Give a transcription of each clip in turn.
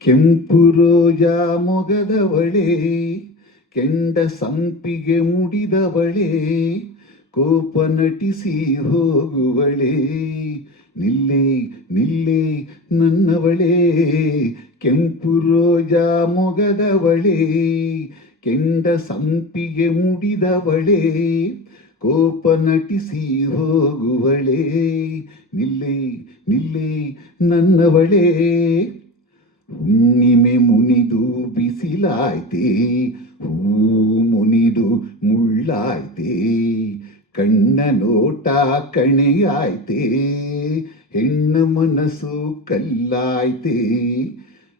ಕೆಂಪು ರೋಜಾ ಮೊಗದವಳೆ, ಕೆಂಡ ಸಂಪಿಗೆ ಮುಡಿದವಳೆ, ಕೋಪ ನಟಿಸಿ ಹೋಗುವಳೆ. ನಿಲ್ಲೆ ನಿಲ್ಲೆ ನನ್ನವಳೆ, ಕೆಂಪು ರೋಜಾ ಮೊಗದವಳೆ, ಕೆಂಡ ಸಂಪಿಗೆ ಮುಡಿದವಳೆ, ಕೋಪ ನಟಿಸಿ ಹೋಗುವಳೆ. ನಿಲ್ಲೆ ನಿಲ್ಲೆ ನನ್ನವಳೆ. ಹುಣ್ಣಿಮೆ ಮುನಿದು ಬಿಸಿಲಾಯ್ತೆ, ಹೂ ಮುನಿದು ಮುಳ್ಳಾಯ್ತೆ, ಕಣ್ಣ ನೋಟ ಕಣೆಯಾಯ್ತೆ, ಹೆಣ್ಣ ಮನಸ್ಸು ಕಲ್ಲಾಯ್ತೆ.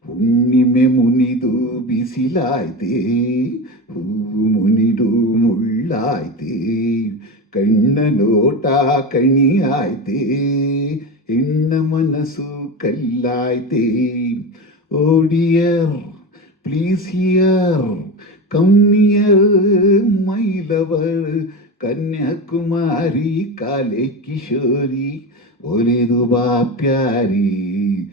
ಹುಣ್ಣಿಮೆ ಮುನಿದು ಬಿಸಿಲಾಯ್ತೆ, ಹೂ ಮುನಿದು ಮುಳ್ಳಾಯ್ತೆ, ಕಣ್ಣ ನೋಟ ಕಣಿಯಾಯ್ತೆ, ಹೆಣ್ಣ ಮನಸ್ಸು ಕಲ್ಲಾಯ್ತೆ. Oh dear, please hear, come near my lover, Kanyakumari ಕಾಲೆ Kishori, ಒಲಿದು ಬಾ ಪ್ಯಾರಿ.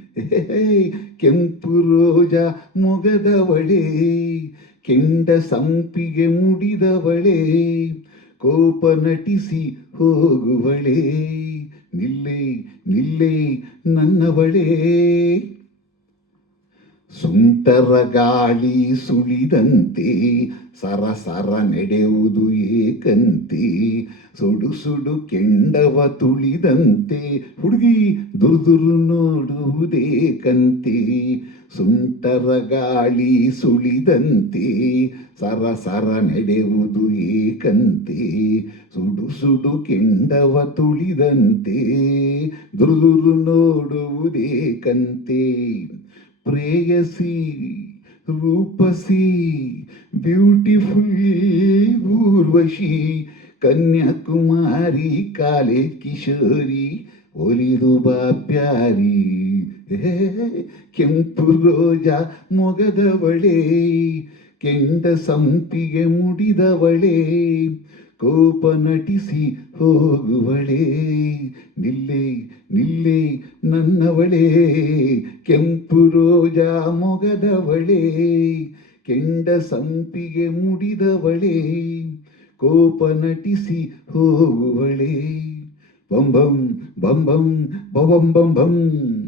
ಕೆಂಪು ರೋಜಾ ಮೊಗದವಳೆ, ಕೆಂಡ ಸಂಪಿಗೆ ಮುಡಿದವಳೆ, ಕೋಪ ನಟಿಸಿ ಹೋಗುವಳೆ. ನಿಲ್ಲೆ ನಿಲ್ಲೆ ನನ್ನವಳೆ. ಸುಂಟರ ಗಾಳಿ ಸುಳಿದಂತೆ, ಸರಸರ ನಡೆಯುವುದು ಏಕಂತೆ, ಸುಡು ಸುಡು ಕೆಂಡವ ತುಳಿದಂತೆ, ಹುಡುಗಿ ದುರ್ದುರು ನೋಡುವುದೇಕಂತೆ. ಸುಂಟರ ಗಾಳಿ ಸುಳಿದಂತೆ, ಸರಸರ ನಡೆಯುವುದು ಏಕಂತೆ, ಸುಡು ಸುಡು ಕೆಂಡವ ತುಳಿದಂತೆ, ದುರ್ದುರು ನೋಡುವುದೇಕಂತೆ. ಪ್ರೇಯಸಿ ರೂಪಸಿ ಬ್ಯೂಟಿಫುಲ್ ಊರ್ವಶಿ, ಕನ್ಯಾಕುಮಾರಿ ಕಾಲೆ ಕಿಶೋರಿ, ಒಲಿದು ಬಾ ಪ್ಯಾರಿ. ಕೆಂಪು ರೋಜಾ ಮೊಗದವಳೆ, ಕೆಂಡ ಸಂಪಿಗೆ ಮುಡಿದವಳೆ, ಕೋಪ ನಟಿಸಿ ಹೋಗುವಳೆ. ನಿಲ್ಲೆ ನಿಲ್ಲೆ ನನ್ನವಳೆ, ಕೆಂಪು ರೋಜಾ ಮೊಗದವಳೆ, ಕೆಂಡ ಸಂಪಿಗೆ ಮುಡಿದವಳೆ, ಕೋಪ ನಟಿಸಿ ಹೋಗುವಳೆ. ಬಂ ಬಂ ಬಂ ಬಂ ಬಂ ಬಂ ಬಂ.